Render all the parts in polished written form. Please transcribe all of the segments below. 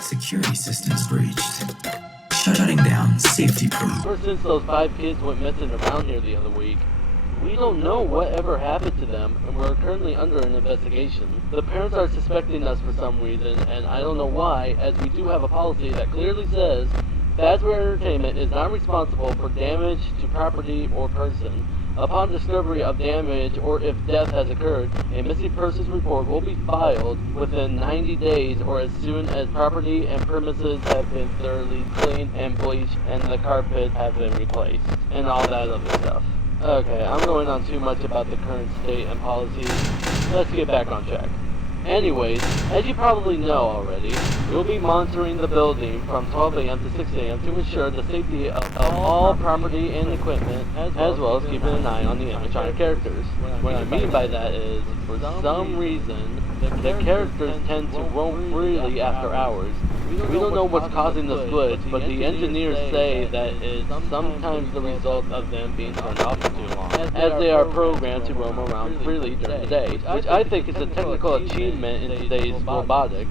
Security systems breached. Shutting down safety proof. Ever since those 5 kids went missing around here the other week, we don't know what ever happened to them, and we're currently under an investigation. The parents are suspecting us for some reason, and I don't know why, as we do have a policy that clearly says Fazbear Entertainment is not responsible for damage to property or person. Upon discovery of damage or if death has occurred, a missing persons report will be filed within 90 days or as soon as property and premises have been thoroughly cleaned and bleached and the carpets have been replaced, and all that other stuff. Okay, I'm going on too much about the current state and policies. Let's get back on track. Anyways, as you probably know already, we'll be monitoring the building from 12 a.m. to 6 a.m. to ensure the safety of all property and equipment, as well as keeping an eye on the animatronic characters. What I mean by that is, for some reason, the characters tend to roam freely after hours. We don't know what's causing this glitch, but the engineers say that it's sometimes the result of them being turned off for too long, as they are programmed to roam around freely during the day, which I think is a technical achievement in today's robotics.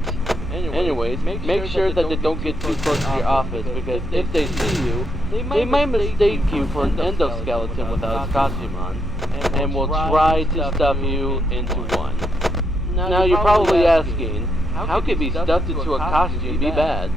Anyways, make sure that they don't get too close to your office, because if they see you, they might mistake you for an endoskeleton without its costume on, and will try to stuff you into one. Now you're probably asking, how could be stuffed into a costume be bad?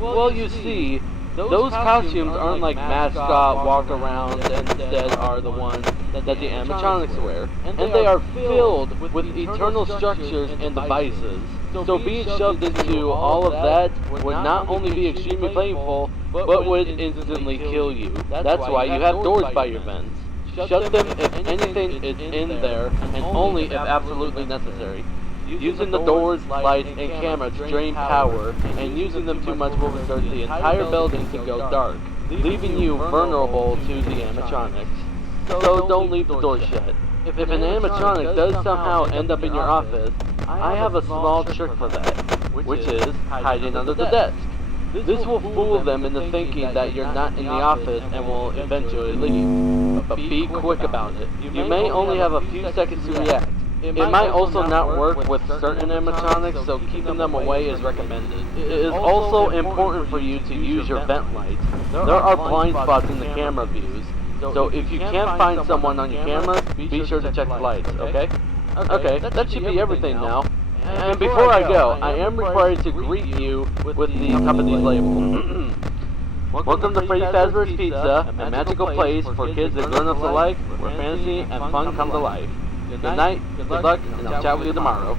Well, you see, those costumes aren't like mascot walk-arounds, and instead are the ones that the animatronics wear. And they are filled with eternal structures and devices. So being shoved into all of that would not only be extremely painful, but would instantly kill you. That's why you have doors by your vents. Shut them if anything is in there, and only if absolutely necessary. Using the doors, lights, and cameras to drain power, and using them too much will result the entire building to go dark, leaving you vulnerable to the animatronics. So don't leave the door shut. If an animatronic does somehow end up in your office, I have a small trick for that, which is hiding under the desk. This will fool them into thinking that you're not in the office and will eventually leave. But be quick about it. You may only have a few seconds to react. It might also not work with certain animatronics, so keeping them away is recommended. It is also important for you to use your vent lights. There are blind spots in the camera views, so if you can't find someone on your camera, be sure to check the lights, okay? Okay, that should be everything now. And before I go, I am required to greet you with the company's label. Welcome to Freddy Fazbear's Pizza, a magical place for kids and grown-ups alike, where fantasy and fun come to life. Good night, good luck, and I'll chat with you tomorrow.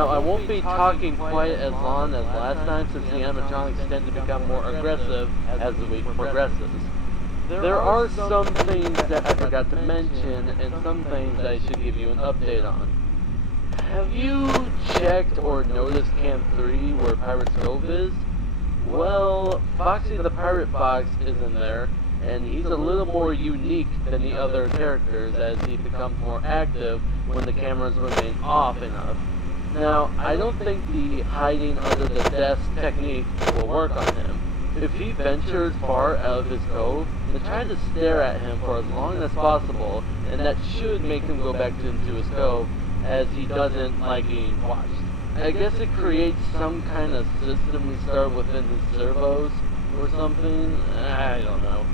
Now, I won't be talking quite as long as last time since the animatronics tend to become more aggressive as the week progresses. There are some things that I forgot to mention and some things I should give you an update on. Have you checked or noticed Cam 3 where Pirate's Cove is? Well, Foxy the Pirate Fox is in there, and he's a little more unique than the other characters as he becomes more active when the cameras remain off enough. Now, I don't think the hiding under the desk technique will work on him. If he ventures far out of his cove, then try to stare at him for as long as possible, and that should make him go back into his cove, as he doesn't like being watched. I guess it creates some kind of system restart within his servos, or something, I don't know.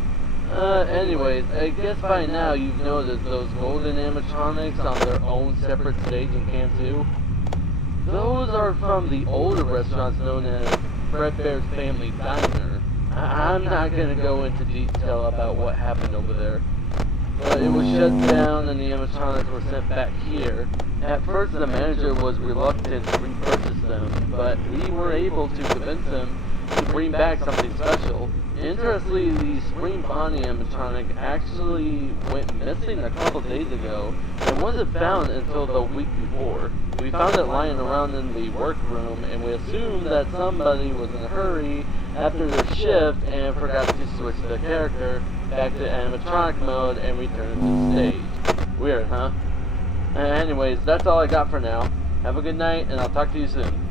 Anyways, I guess by now you've noticed those golden animatronics on their own separate stage in Cam 2. Those are from the older restaurants known as Fredbear's Family Diner. I'm not going to go into detail about what happened over there, but it was shut down and the animatronics were sent back here. At first the manager was reluctant to repurchase them, but we were able to convince him to bring back something special. Interestingly, the Spring Bonnie animatronic actually went missing a couple days ago and wasn't found until the week before. We found it lying around in the workroom and we assumed that somebody was in a hurry after their shift and forgot to switch the character back to animatronic mode and return to the stage. Weird, huh? Anyways, that's all I got for now. Have a good night and I'll talk to you soon.